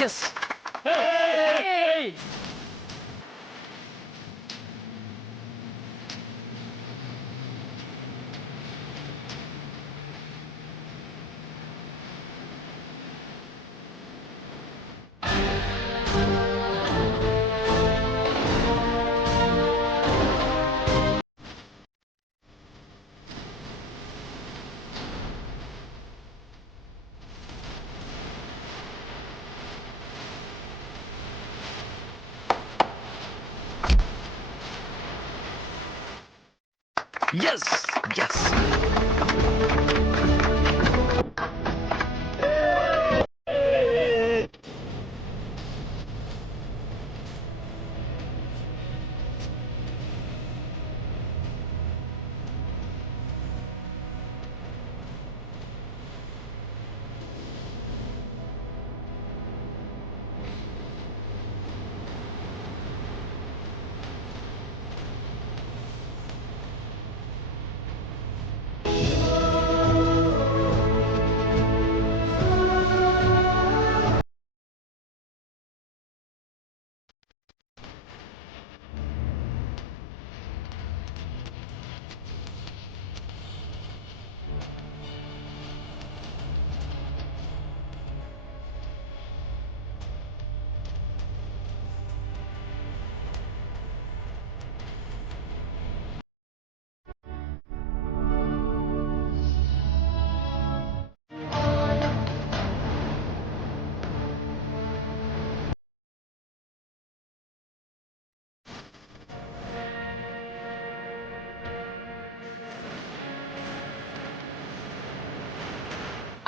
Yes. Hey! Yes! Yes!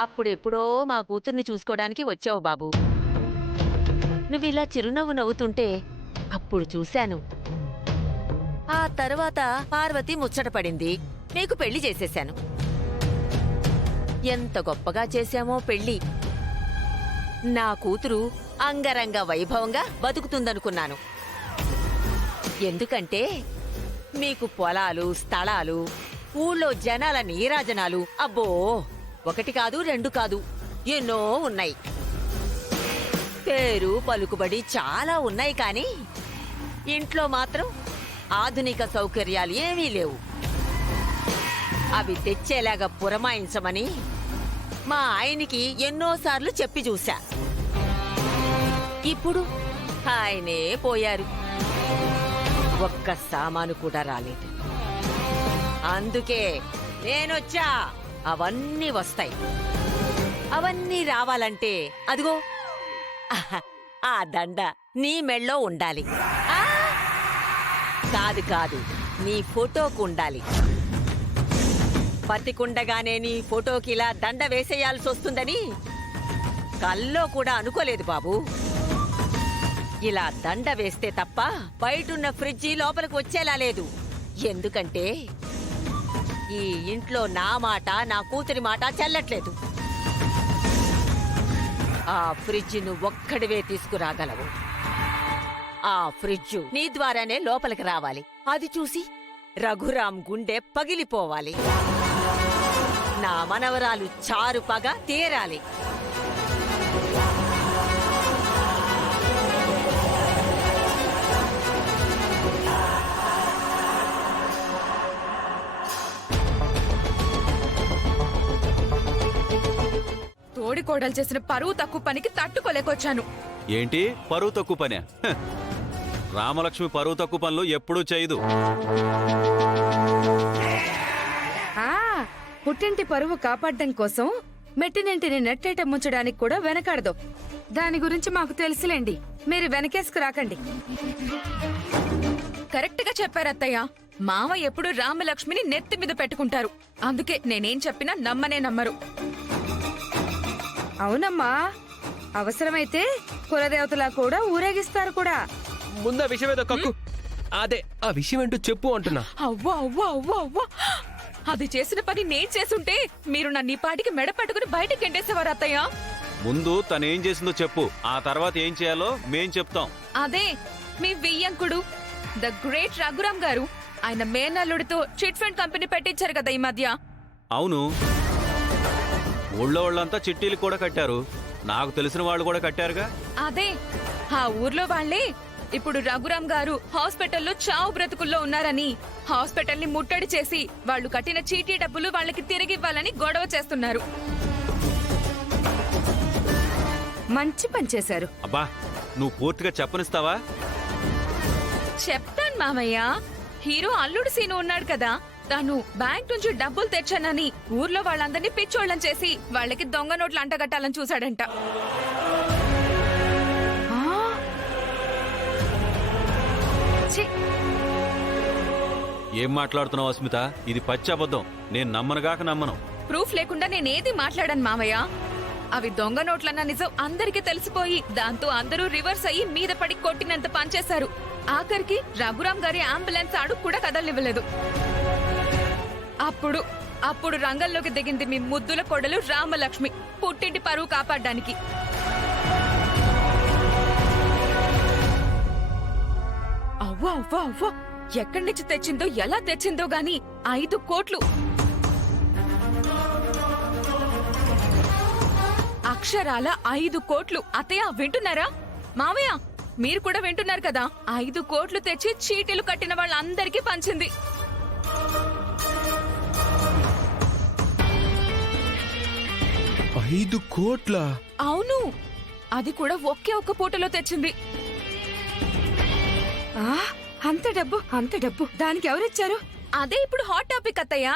అప్పుడెప్పుడో మా కూతుర్ని చూసుకోవడానికి వచ్చావు బాబు. నువ్విలా చిరునవ్వు నవ్వుతుంటే అప్పుడు చూశాను. ఆ తర్వాత పార్వతి ముచ్చటపడింది. నీకు పెళ్లి చేసేశాను. ఎంత గొప్పగా చేశామో పెళ్లి. నా కూతురు అంగరంగ వైభవంగా బతుకుతుందనుకున్నాను. ఎందుకంటే మీకు పొలాలు, స్థలాలు, ఊళ్ళో జనాల నీరాజనాలు అబ్బో ఒకటి కాదు, రెండు కాదు, ఎన్నో ఉన్నాయి. పేరు, పలుకుబడి చాలా ఉన్నాయి. కానీ ఇంట్లో మాత్రం ఆధునిక సౌకర్యాలు ఏమీ లేవు. అవి తెచ్చేలాగా పురమాయించమని మా ఆయనకి ఎన్నోసార్లు చెప్పి చూశా. ఇప్పుడు ఆయనే పోయారు. ఒక్క సామాను కూడా రాలేదు. అందుకే నేనొచ్చా. అవన్నీ వస్తాయి. అవన్నీ రావాలంటే అదిగో ఆ దండ నీ మెళ్ళో ఉండాలి. కాదు కాదు, నీ ఫోటోకు ఉండాలి. బతికుండగానే నీ ఫోటోకి ఇలా దండ వేసేయాల్సి వస్తుందని కల్లో కూడా అనుకోలేదు బాబు. ఇలా దండ వేస్తే తప్ప బయటున్న ఫ్రిడ్జి లోపలికి వచ్చేలా లేదు. ఎందుకంటే ఈ ఇంట్లో నా మాట, నా కూతురి మాట చెల్లట్లేదు. ఆ ఫ్రిడ్జ్ నువ్వు ఒక్కడివే తీసుకురాగలవు. ఆ ఫ్రిడ్జ్ నీ ద్వారానే లోపలికి రావాలి. అది చూసి రఘురాం గుండె పగిలిపోవాలి. నా మనవరాలు చారు పగ తీరాలి. తోడికోడలు చేసిన పరువు తక్కువ పనికి తట్టుకోలేకొచ్చాను. ఏంటి పరువు తక్కువ పనే? రామలక్ష్మి పరువు తక్కువ పనులు ఎప్పుడూ చేయదు. పుట్టింటి పరువు కాపాడడం కోసం మెట్టినింటిని నెట్టేట ముంచడానికి కూడా వెనకాడదు. దాని గురించి మాకు తెలుసులేండి. మీరు వెనకేసుకు రాకండి. కరెక్ట్ గా చెప్పారు అత్తయ్య. మామ ఎప్పుడు రామలక్ష్మిని నెత్తి మీద పెట్టుకుంటారు. అందుకే నేనేం చెప్పినా నమ్మనే నమ్మరు. అవునమ్మా, అవసరమైతే కులదేవతలా కూడా ఊరేగిస్తారు కూడా. ముందు విషయం ఏదో కక్కు. అదే ఆ విషయం ఏంటో చెప్పు అంటున్నా. అవ్వా అవ్వా అవ్వా అవ్వా, అది చేసిన పని నేను చేసుంటే మీరు నన్ను ఈ పాటికి మెడ పట్టుకుని బయటకు ఎండేసేవారు అత్తయ్య. ముందు తనేం చేసిందో చెప్పు, ఆ తర్వాత ఏం చేయాలో మేం చెప్తాం. అదే మీ వియ్యంకుడు ద గ్రేట్ రఘురాం గారు. ఆయన మేనల్లుడితో చిట్ ఫండ్ కంపెనీ పెట్టించారు కదా ఈ మధ్య. అవును, ఊళ్ళో వాళ్ళంతా చిట్టీలు కూడా కట్టారు. నాకు తెలిసిన వాళ్ళు కూడా కట్టారుగా. అదే ఆ ఊర్లో వాళ్ళే ఇప్పుడు రఘురాం గారు హాస్పిటల్లో చావు బ్రతుకుల్లో ఉన్నారని హాస్పిటల్ ని ముట్టడి చేసి వాళ్ళు కట్టిన చీటీ డబ్బులు వాళ్ళకి తిరిగివ్వాలని గొడవ చేస్తున్నారు. మంచి పని చేశారు. అబ్బా నువ్వు పూర్తిగా చెప్పనిస్తావా? చెప్తాను మామయ్య. హీరో అల్లుడు సీను ఉన్నాడు కదా, తను బ్యాంక్ నుంచి డబ్బులు తెచ్చానని ఊర్లో వాళ్ళందరినీ పిచ్చోళ్ళం చేసి వాళ్ళకి దొంగ నోట్లు అంటగట్టాలని చూశాడంట. ఏం మాట్లాడుతున్నావు అస్మిత? ఇది పచ్చి అబద్ధం. నేను నమ్మనుగాక నమ్మను. ప్రూఫ్ లేకుండా నేనేది మాట్లాడాను మామయ్య. అవి దొంగ నోట్లన్న నిజం అందరికీ తెలిసిపోయి దాంతో అందరూ రివర్స్ అయ్యి మీద పడి కొట్టినంత పనిచేశారు. ఆఖరికి రఘురాం గారి అంబులెన్స్ ఆడు కూడా కదలనివ్వలేదు. అప్పుడు రంగంలోకి దిగింది మీ ముద్దుల కొడలు రామలక్ష్మి, పుట్టింటి పరువు కాపాడ్డానికి. అవ్వా అవ్వా అవ్వా, ఎక్కడి నుంచి తెచ్చిందో ఎలా తెచ్చిందో గాని 5 కోట్లు, అక్షరాల 5 కోట్లు. అత్తయ్య వింటున్నారా? మావయ్య మీరు కూడా వింటున్నారు కదా? 5 కోట్లు తెచ్చి చీటీలు కట్టిన వాళ్ళందరికీ పంచింది. ఐదు కోట్ల? అవును, అది కూడా ఒకే ఒక్క పూటలో తెచ్చింది. అంత డబ్బు దానికి ఎవరిచ్చారు? అదే ఇప్పుడు హాట్ టాపిక్ అత్తయ్య.